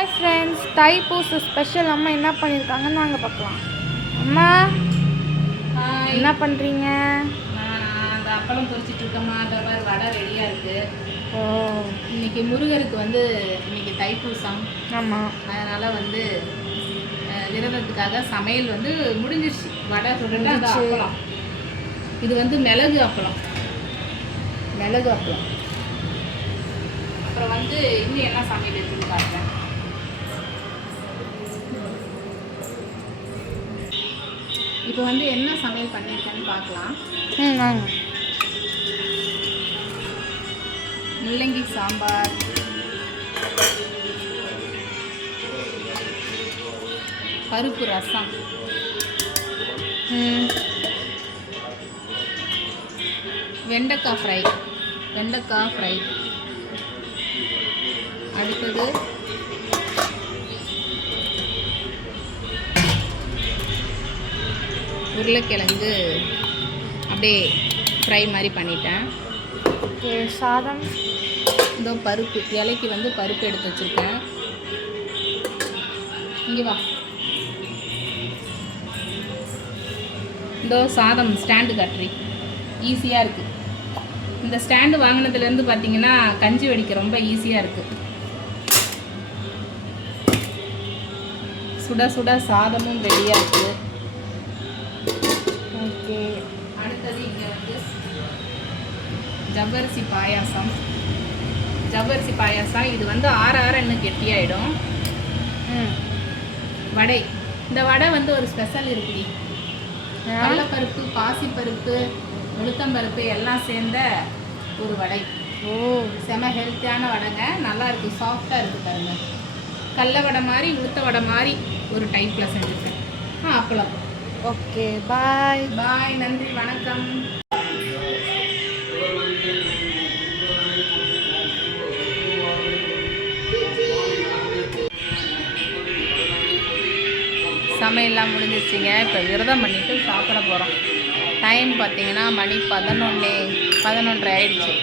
Hi friends தைப்பூச special அம்மா என்ன பண்ணியிருக்காங்கன்னு வாங்க பார்க்கலாம். அம்மா என்ன பண்ணுறீங்க அந்த அப்பளம் பொரிச்சிட்டு இருக்கேம்மா. அந்த மாதிரி வடை ரெடியாக இருக்குது ஓ. இன்னைக்கு முருகருக்கு வந்து இன்னைக்கு தைப்பூசம் ஆமாம் அதனால் வந்து அஹ், விரதத்துக்காக சமையல் வந்து முடிஞ்சிருச்சு. வடை சுடுறது அந்த முடிஞ்சிருச்சு. அப்பளம். இது வந்து மிளகு அப்பளம். மிளகு அப்பளம். அப்புறம் வந்து இன்னும் என்ன சமையல் இருக்குன்னு பார்க்குறேன் இப்போ வந்து என்ன சமையல் பண்ணியிருக்கேன்னு பார்க்கலாம். ம் வாங்க. முள்ளங்கி சாம்பார். பருப்பு ரசம். வெண்டைக்காய் ஃப்ரை. வெண்டைக்காய் ஃப்ரை. அடுத்தது உருளைக்கிழங்கு அப்படியே ஃப்ரை மாதிரி பண்ணிட்டேன். சாதம். இதோ பருப்பு இலைக்கு வந்து பருப்பு எடுத்து வச்சுருக்கேன். இங்கே வா. இதோ சாதம் ஸ்டாண்டு காட்டுறி. ஈஸியாக இருக்குது இந்த ஸ்டாண்டு வாங்கினதுலேருந்து பார்த்தீங்கன்னா கஞ்சி வடிக்க ரொம்ப ஈஸியாக இருக்குது சுட சுட சாதமும் ரெடியாக இருக்குது ஓகே. அடுத்தது இங்கே வந்து ஜவ்வரிசி பாயாசம். ஜவ்வரிசி பாயாசம். இது வந்து ஆற ஆற இன்னும் கெட்டியாயிடும். ம். வடை. இந்த வடை வந்து ஒரு ஸ்பெஷல் இருக்குடி. கடலைப்பருப்பு பாசிப்பருப்பு உளுத்தம்பருப்பு எல்லாம் சேர்ந்த ஒரு வடை. ஓ. செம ஹெல்த்தியான வடைங்க. நல்லா இருக்கு. சாஃப்டாக இருக்குது பாருங்க. கடல வடை மாதிரி உளுத்த வடை மாதிரி ஒரு டைப்பில் செஞ்சுருக்கேன் ஆ அப்பளம். Okay bye. பாய் நன்றி வணக்கம். சமையல்லாம் முடிஞ்சிருச்சுங்க. இப்போ விரதம் பண்ணிட்டு சாப்பிட போகிறோம் டைம் பார்த்தீங்கன்னா மணி பதினொன்று பதினொன்றரை ஆயிடுச்சு.